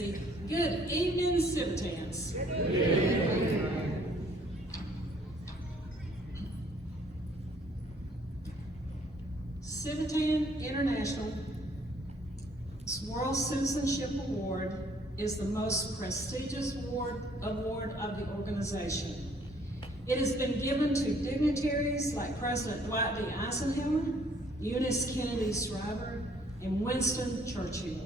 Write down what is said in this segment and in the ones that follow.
Patsy. Good evening, Citizens. Citizen International World Citizenship Award is the most prestigious award of the organization. It has been given to dignitaries like President Dwight D. Eisenhower, Eunice Kennedy Shriver, and Winston Churchill.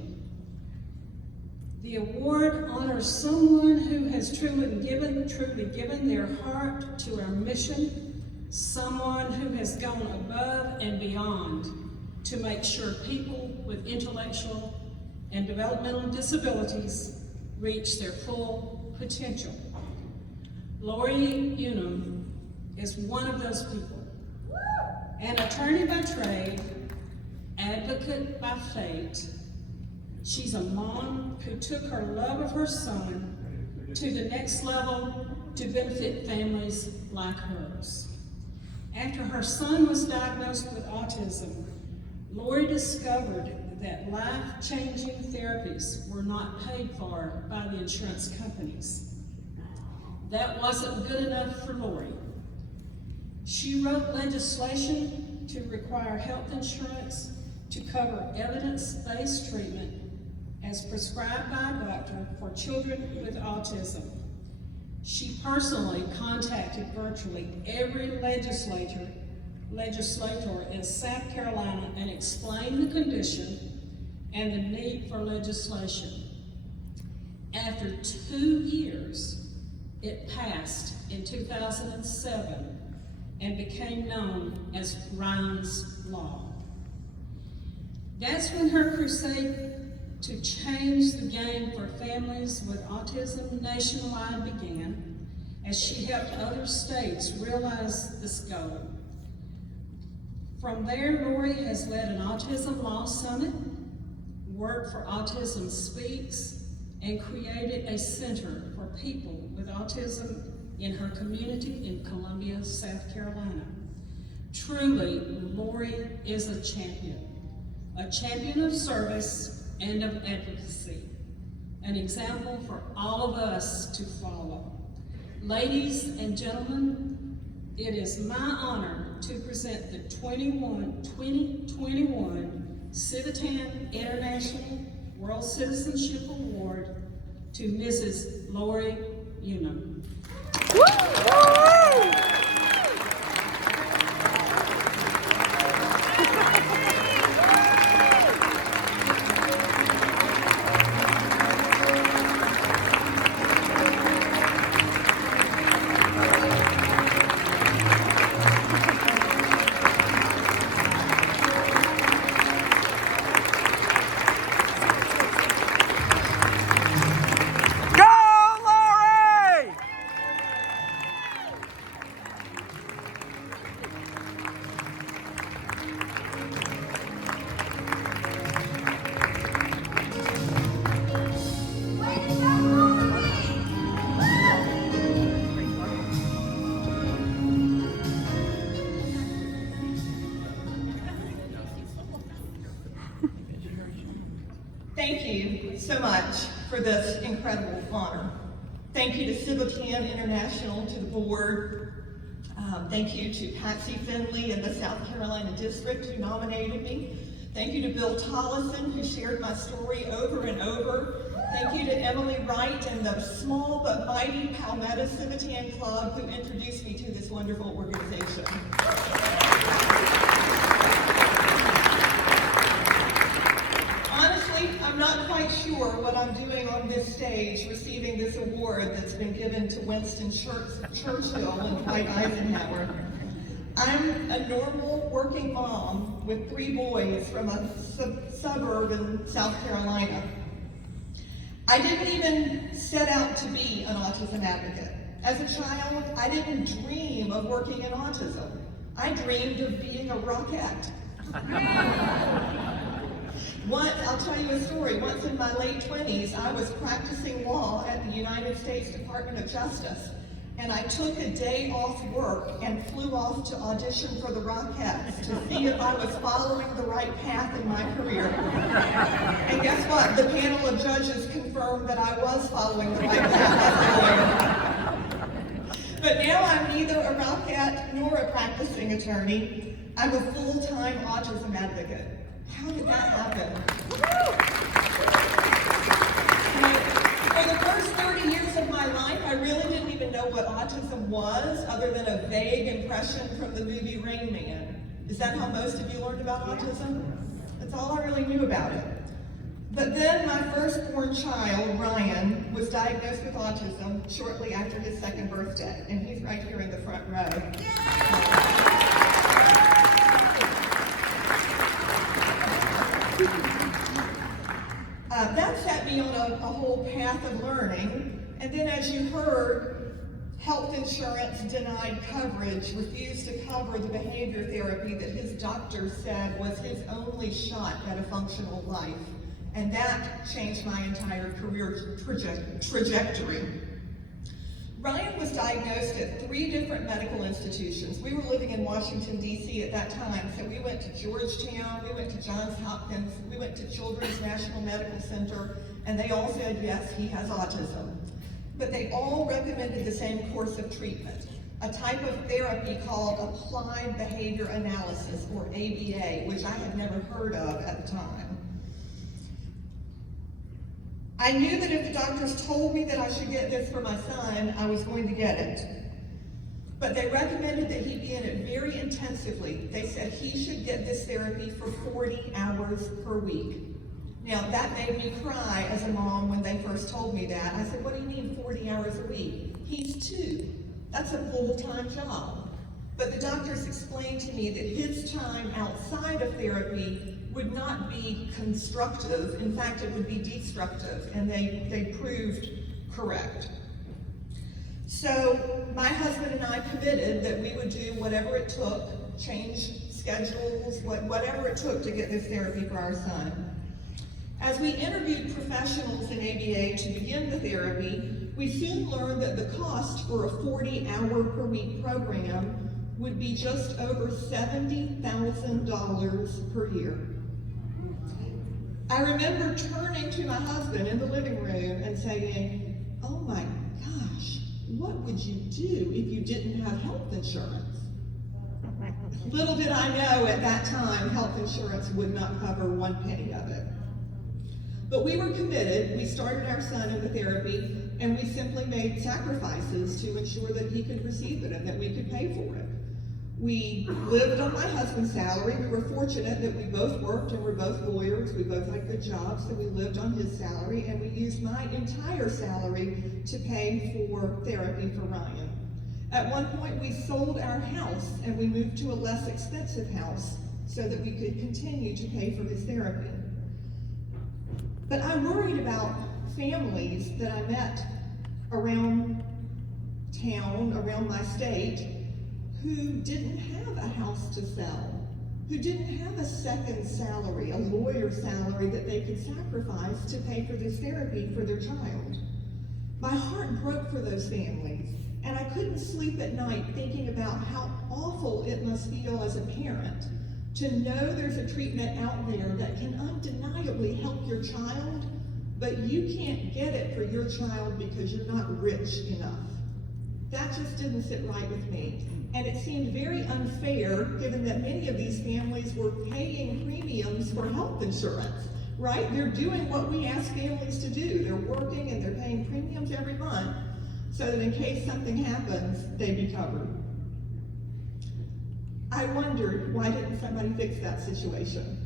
The award honors someone who has truly given their heart to our mission, someone who has gone above and beyond to make sure people with intellectual and developmental disabilities reach their full potential. Lorri is one of those people. An attorney by trade, advocate by fate, she's a mom who took her love of her son to the next level to benefit families like hers. After her son was diagnosed with autism, Lorri discovered that life-changing therapies were not paid for by the insurance companies. That wasn't good enough for Lorri. She wrote legislation to require health insurance to cover evidence-based treatment as prescribed by a doctor for children with autism. She personally contacted virtually every legislator in South Carolina and explained the condition and the need for legislation. After 2 years, it passed in 2007 and became known as Ryan's Law. That's when her crusade to change the game for families with autism nationwide began, as she helped other states realize this goal. From there, Lorri has led an Autism Law Summit, worked for Autism Speaks, and created a center for people with autism in her community in Columbia, South Carolina. Truly, Lorri is a champion of service and of advocacy, an example for all of us to follow. Ladies and gentlemen, it is my honor to present the 2021 Citizen International World Citizenship Award to Mrs. Lorri Unum. Thank you so much for this incredible honor. Thank you to Citizen International, to the board. Thank you to Patsy Finley in the South Carolina District who nominated me. Thank you to Bill Tollison who shared my story over and over. Thank you to Emily Wright and the small but mighty Palmetto Citizen Club who introduced me to this wonderful organization. I'm not quite sure what I'm doing on this stage receiving this award that's been given to Winston Churchill and Dwight Eisenhower. I'm a normal working mom with 3 boys from a suburb in South Carolina. I didn't even set out to be an autism advocate. As a child, I didn't dream of working in autism. I dreamed of being a rockette. I'll tell you a story. Once in my late 20s, I was practicing law at the United States Department of Justice. and I took a day off work and flew off to audition for the Rockettes to see if I was following the right path in my career. And guess what? The panel of judges confirmed that I was following the right path as a lawyer. But now I'm neither a Rockette nor a practicing attorney. I'm a full-time autism advocate. How did that happen? For the first 30 years of my life, I really didn't even know what autism was, other than a vague impression from the movie Rain Man. Is that how most of you learned about autism? That's all I really knew about it. But then my firstborn child, Ryan, was diagnosed with autism shortly after his second birthday, and he's right here in the front row. That set me on a whole path of learning, and then as you heard, health insurance denied coverage, refused to cover the behavior therapy that his doctor said was his only shot at a functional life, and that changed my entire career trajectory. Ryan was diagnosed at 3 different medical institutions. We were living in Washington, D.C. at that time, so we went to Georgetown, we went to Johns Hopkins, we went to Children's National Medical Center, and they all said, yes, he has autism. But they all recommended the same course of treatment, a type of therapy called Applied Behavior Analysis, or ABA, which I had never heard of at the time. I knew that if the doctors told me that I should get this for my son, I was going to get it. But they recommended that he be in it very intensively. They said he should get this therapy for 40 hours per week. Now, that made me cry as a mom when they first told me that. I said, what do you mean 40 hours a week? He's 2. That's a full-time job. But the doctors explained to me that his time outside of therapy would not be constructive. In fact, it would be destructive, and they proved correct. So my husband and I committed that we would do whatever it took, change schedules, whatever it took to get this therapy for our son. As we interviewed professionals in ABA to begin the therapy, we soon learned that the cost for a 40-hour per week program would be just over $70,000 per year. I remember turning to my husband in the living room and saying, oh my gosh, what would you do if you didn't have health insurance? Little did I know at that time, health insurance would not cover 1 penny of it. But we were committed. We started our son in the therapy, and we simply made sacrifices to ensure that he could receive it and that we could pay for it. We lived on my husband's salary. We were fortunate that we both worked and were both lawyers. We both had good jobs, so we lived on his salary, and we used my entire salary to pay for therapy for Ryan. At one point, we sold our house and we moved to a less expensive house so that we could continue to pay for his therapy. But I worried about families that I met around town, around my state, who didn't have a house to sell, who didn't have a second salary, a lawyer's salary that they could sacrifice to pay for this therapy for their child. My heart broke for those families, and I couldn't sleep at night thinking about how awful it must feel as a parent to know there's a treatment out there that can undeniably help your child, but you can't get it for your child because you're not rich enough. That just didn't sit right with me. And it seemed very unfair, given that many of these families were paying premiums for health insurance, right? They're doing what we ask families to do. They're working and they're paying premiums every month so that in case something happens, they be covered. I wondered, why didn't somebody fix that situation?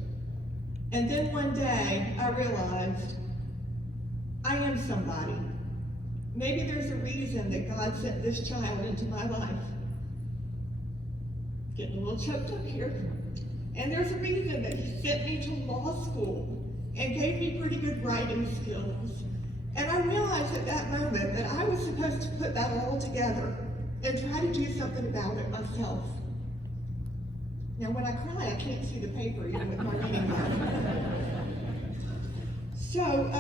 And then one day, I realized, I am somebody. Maybe there's a reason that God sent this child into my life. Getting a little choked up here. And there's a reason that he sent me to law school and gave me pretty good writing skills. And I realized at that moment that I was supposed to put that all together and try to do something about it myself. Now when I cry, I can't see the paper even with my reading glasses. So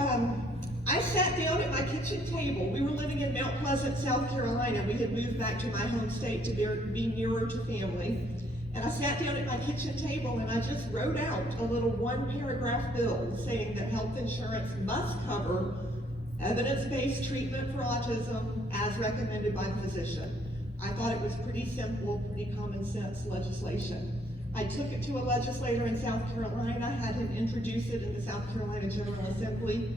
I sat down at my kitchen table. We were living in Mount Pleasant, South Carolina. We had moved back to my home state to be nearer to family. And I sat down at my kitchen table and I just wrote out a little one-paragraph bill saying that health insurance must cover evidence-based treatment for autism as recommended by the physician. I thought it was pretty simple, pretty common sense legislation. I took it to a legislator in South Carolina, had him introduce it in the South Carolina General Assembly,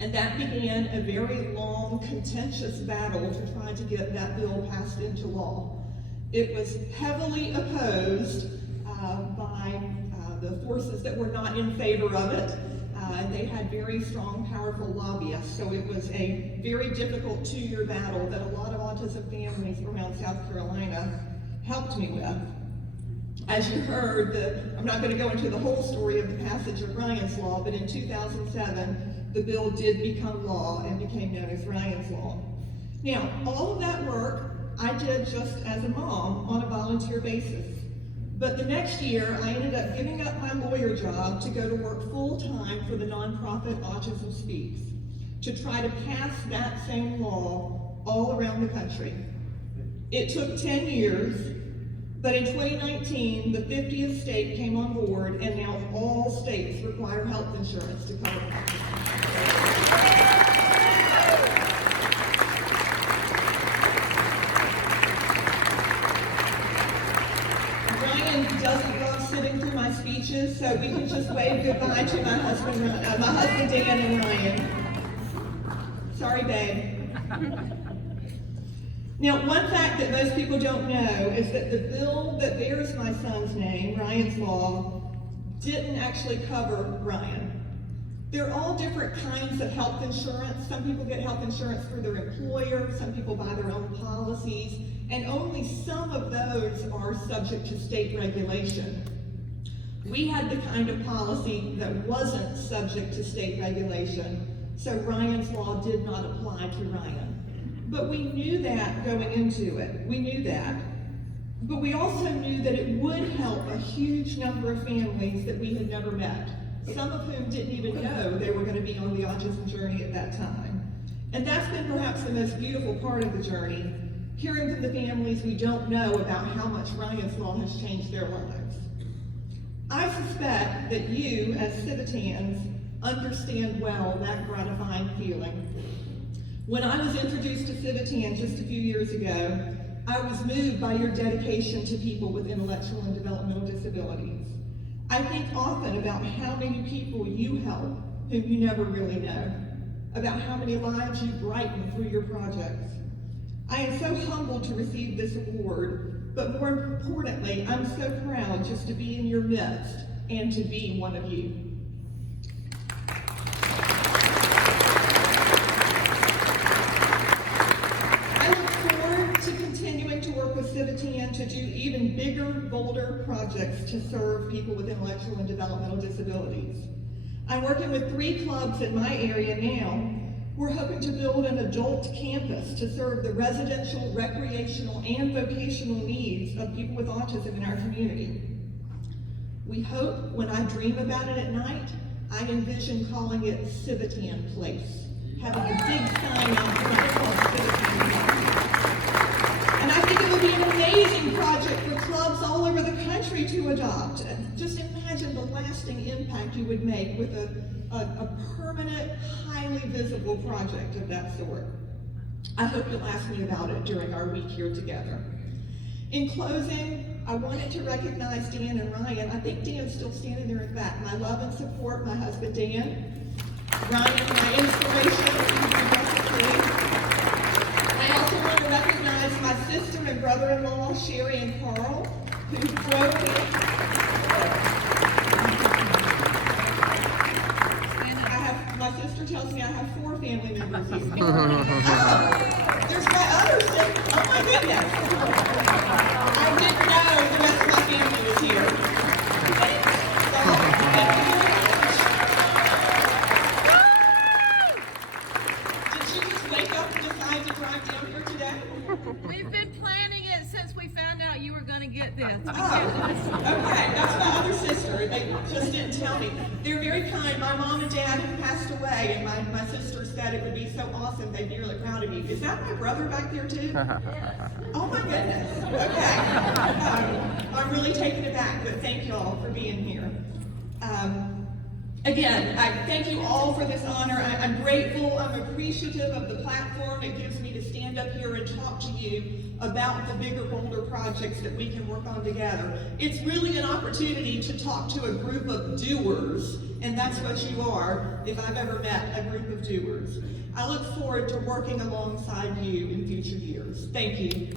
and that began a very long, contentious battle to try to get that bill passed into law. It was heavily opposed by the forces that were not in favor of it, and they had very strong, powerful lobbyists, so it was a very difficult 2-year battle that a lot of autism families around South Carolina helped me with. As you heard, I'm not going to go into the whole story of the passage of Ryan's Law, but in 2007, the bill did become law and became known as Ryan's Law. Now, all of that work I did just as a mom on a volunteer basis. But the next year, I ended up giving up my lawyer job to go to work full-time for the nonprofit Autism Speaks, to try to pass that same law all around the country. It took 10 years, but in 2019, the 50th state came on board, and now all states require health insurance to cover autism. Doesn't love sitting through my speeches, so we can just wave goodbye to my husband Dan and Ryan. Sorry, babe. Now, one fact that most people don't know is that the bill that bears my son's name, Ryan's Law, didn't actually cover Ryan. They're all different kinds of health insurance. Some people get health insurance through their employer, some people buy their own policies, and only some of those are subject to state regulation. We had the kind of policy that wasn't subject to state regulation, so Ryan's Law did not apply to Ryan. But we knew that going into it. We knew that. But we also knew that it would help a huge number of families that we had never met, some of whom didn't even know they were going to be on the autism journey at that time. And that's been perhaps the most beautiful part of the journey, hearing from the families we don't know about how much Ryan's Law has changed their lives. I suspect that you, as Civitans, understand well that gratifying feeling. When I was introduced to Civitan just a few years ago, I was moved by your dedication to people with intellectual and developmental disabilities. I think often about how many people you help whom you never really know, about how many lives you brighten through your projects. I am so humbled to receive this award, but more importantly, I'm so proud just to be in your midst and to be one of you. I look forward to continuing to work with Civitan to do even bigger, bolder projects to serve people with intellectual and developmental disabilities. I'm working with 3 clubs in my area now. We're hoping to build an adult campus to serve the residential, recreational, and vocational needs of people with autism in our community. We hope, when I dream about it at night, I envision calling it Civitan Place, having a big sign out front called Civitan Place. And I think it would be an amazing project for clubs all over the country to adopt. Just imagine the lasting impact you would make with a permanent, highly visible project of that sort. I hope you'll ask me about it during our week here together. In closing, I wanted to recognize Dan and Ryan. I think Dan's still standing there in the back. My love and support, my husband Dan. Ryan, my inspiration. I also want to recognize my sister and brother-in-law, Sherry and Carl, who drove me. My sister tells me I have 4 family members here. Oh, there's my other sister. Oh my goodness. I didn't know the rest of my family was here. Did you just wake up and decide to drive down here today? We've been planning it since we found out you were going to get this. Oh, okay. That's my other sister. They just didn't tell me. They're very kind. My mom and dad have passed away, and my sister's said it would be so awesome, they'd be really proud of you. Is that my brother back there too? Oh my goodness, okay. I'm really taken aback, but thank y'all for being here. Again, I thank you all for this honor. I'm grateful, I'm appreciative of the platform it gives me to stand up here and talk to you about the bigger, bolder projects that we can work on together. It's really an opportunity to talk to a group of doers, and that's what you are, if I've ever met a group of doers. I look forward to working alongside you in future years. Thank you.